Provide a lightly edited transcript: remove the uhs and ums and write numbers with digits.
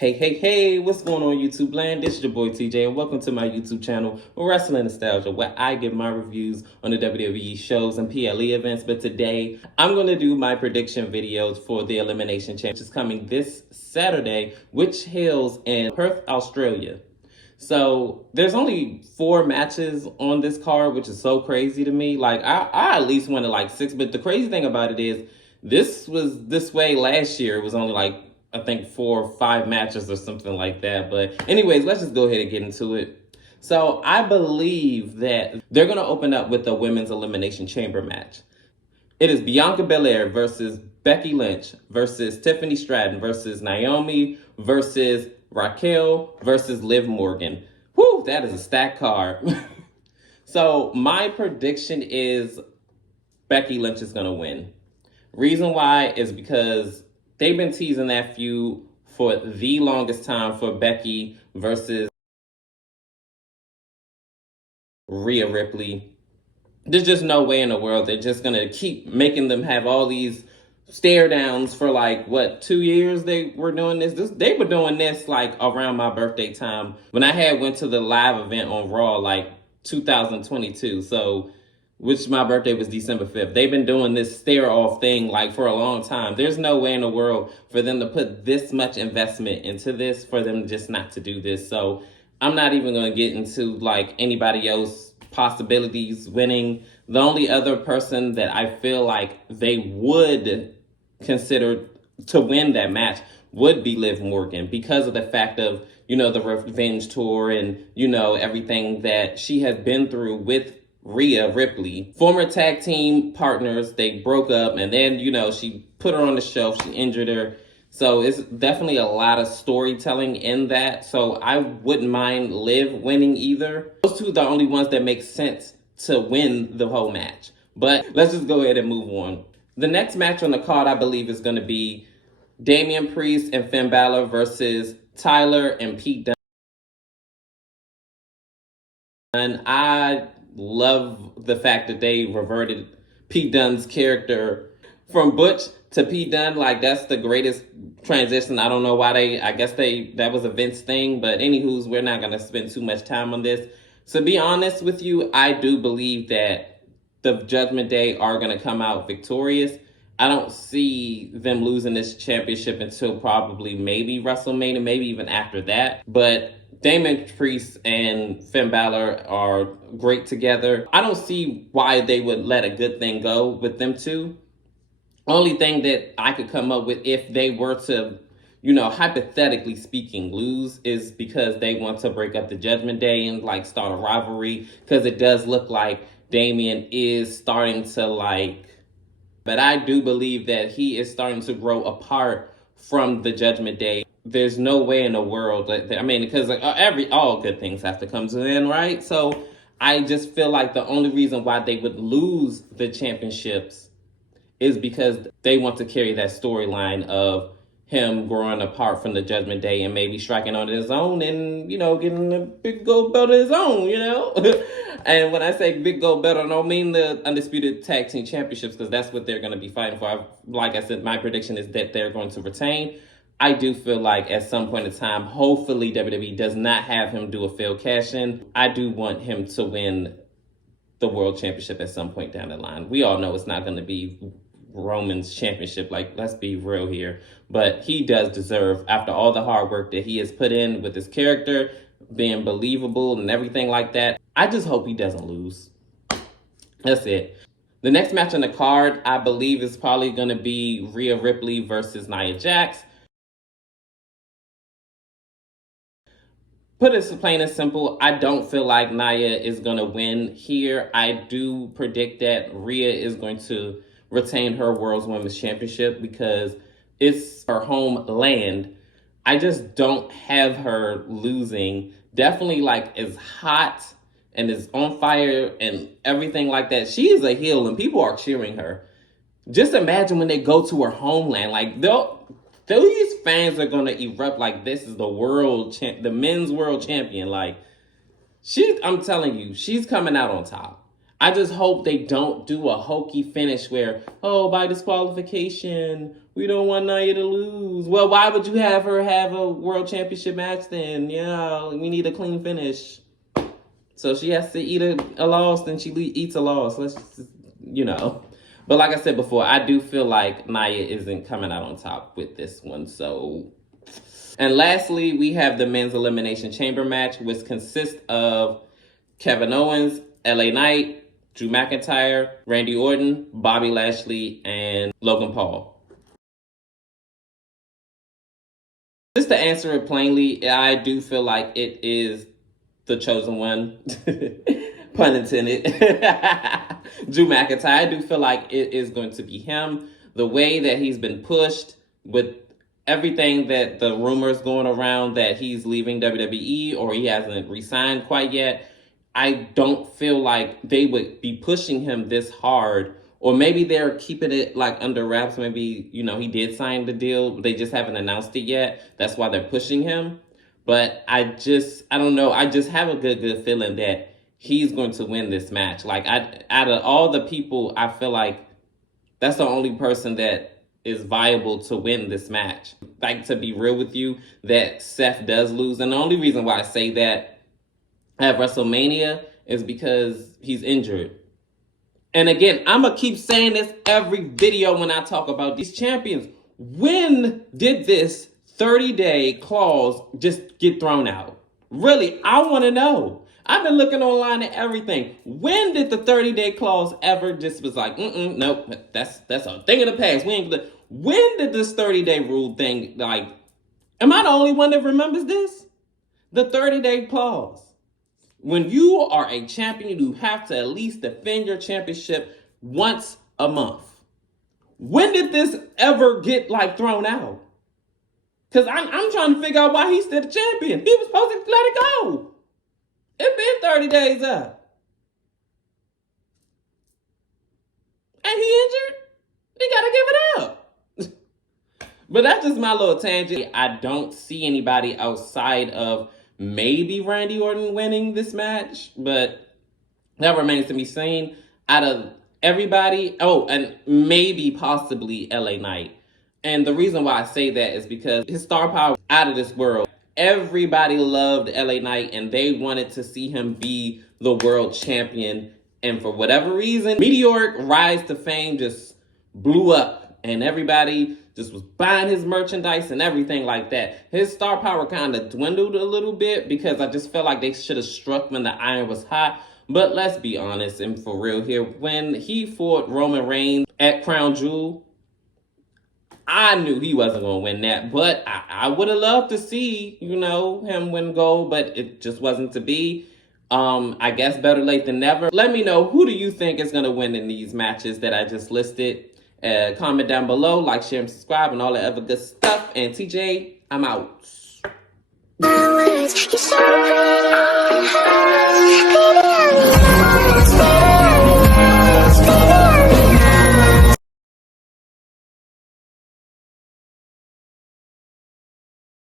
Hey, what's going on YouTube land? This is your boy TJ and welcome to my YouTube channel, Wrestling Nostalgia, where I give my reviews on the WWE shows and PLE events. But today, I'm going to do my prediction videos for the Elimination Chamber, which is coming this Saturday, which hails in Perth, Australia. So there's only 4 matches on this card, which is so crazy to me. Like I at least wanted like 6, but the crazy thing about it is this was this way last year. It was only like I think 4 or 5 matches or something like that. But anyways, let's just go ahead and get into it. So I believe that they're going to open up with the Women's Elimination Chamber match. It is Bianca Belair versus Becky Lynch versus Tiffany Stratton versus Naomi versus Raquel versus Liv Morgan. Whew, that is a stacked card. So my prediction is Becky Lynch is going to win. Reason why is because they've been teasing that feud for the longest time for Becky versus Rhea Ripley. There's just no way in the world they're just going to keep making them have all these stare downs for like, what, 2 years they were doing this? They were doing this like around my birthday time when I went to the live event on Raw like 2022. So which my birthday was December 5th. They've been doing this stare-off thing like for a long time. There's no way in the world for them to put this much investment into this for them just not to do this. So I'm not even going to get into like anybody else possibilities winning. The only other person that I feel like they would consider to win that match would be Liv Morgan because of the fact of, you know, the revenge tour and, you know, everything that she has been through with Rhea Ripley. Former tag team partners, they broke up and then, you know, she put her on the shelf, she injured her. So it's definitely a lot of storytelling in that. So I wouldn't mind Liv winning either. Those two are the only ones that make sense to win the whole match. But let's just go ahead and move on. The next match on the card, I believe, is going to be Damian Priest and Finn Balor versus Tyler and Pete Dunne. And I love the fact that they reverted Pete Dunne's character from Butch to Pete Dunne. Like, that's the greatest transition. I don't know why that was a Vince thing, but anywho's, we're not going to spend too much time on this. To be honest with you, I do believe that the Judgment Day are going to come out victorious. I don't see them losing this championship until probably maybe WrestleMania, maybe even after that. But Damian Priest and Finn Balor are great together. I don't see why they would let a good thing go with them two. Only thing that I could come up with if they were to, you know, hypothetically speaking, lose is because they want to break up the Judgment Day and like start a rivalry, because it does look like Damian is starting to like, but I do believe that he is starting to grow apart from the Judgment Day. There's no way in the world that, I mean, because like all good things have to come to an end, right? So I just feel like the only reason why they would lose the championships is because they want to carry that storyline of him growing apart from the Judgment Day and maybe striking on his own and, you know, getting a big gold belt of his own, you know? And when I say big gold belt, I don't mean the Undisputed Tag Team Championships, because that's what they're going to be fighting for. Like I said, my prediction is that they're going to retain. I do feel like at some point in time, hopefully WWE does not have him do a failed cash-in. I do want him to win the World Championship at some point down the line. We all know it's not going to be Roman's championship, like, let's be real here, but he does deserve, after all the hard work that he has put in with his character being believable and everything like that, I just hope he doesn't lose. That's it. The next match on the card, I believe, is probably going to be Rhea Ripley versus Nia Jax. Put it plain and simple, I don't feel like Nia is going to win here. I do predict that Rhea is going to retain her World Women's Championship because it's her homeland. I just don't have her losing. Definitely like is hot and is on fire and everything like that. She is a heel and people are cheering her. Just imagine when they go to her homeland, like these fans are gonna erupt like this is the men's world champion. Like I'm telling you, she's coming out on top. I just hope they don't do a hokey finish where, oh, by disqualification, we don't want Nia to lose. Well, why would you have her have a world championship match then? Yeah, we need a clean finish. So she has to eat a loss, then she eats a loss. Let's just, you know. But like I said before, I do feel like Nia isn't coming out on top with this one. So, and lastly, we have the men's elimination chamber match, which consists of Kevin Owens, LA Knight, Drew McIntyre, Randy Orton, Bobby Lashley, and Logan Paul. Just to answer it plainly, I do feel like it is the chosen one. Pun intended. Drew McIntyre. I do feel like it is going to be him. The way that he's been pushed with everything that the rumors going around that he's leaving WWE or he hasn't resigned quite yet, I don't feel like they would be pushing him this hard. Or maybe they're keeping it like under wraps. Maybe, you know, he did sign the deal. They just haven't announced it yet. That's why they're pushing him. But I don't know. I just have a good feeling that he's going to win this match. Like, out of all the people, I feel like that's the only person that is viable to win this match. Like, to be real with you, that Seth does lose. And the only reason why I say that at WrestleMania is because he's injured. And again, I'm going to keep saying this every video when I talk about these champions. When did this 30-day clause just get thrown out? Really, I want to know. I've been looking online at everything. When did the 30-day clause ever just was like, nope, that's a thing of the past. When did this 30-day rule thing, like, am I the only one that remembers this? The 30-day clause. When you are a champion, you have to at least defend your championship once a month. When did this ever get like thrown out? Because I'm trying to figure out why he's still the champion. He was supposed to let it go. It's been 30 days up. And he injured? He got to give it up. But that's just my little tangent. I don't see anybody outside of maybe Randy Orton winning this match, but that remains to be seen. Out of everybody, and maybe possibly LA Knight. And the reason why I say that is because his star power is out of this world. Everybody loved LA Knight and they wanted to see him be the world champion. And for whatever reason, meteoric rise to fame just blew up and everybody just was buying his merchandise and everything like that. His star power kind of dwindled a little bit because I just felt like they should have struck when the iron was hot. But let's be honest and for real here. When he fought Roman Reigns at Crown Jewel, I knew he wasn't going to win that. But I would have loved to see, him win gold, but it just wasn't to be. I guess better late than never. Let me know, who do you think is going to win in these matches that I just listed? Comment down below, like, share, and subscribe, and all that other good stuff. And TJ, I'm out.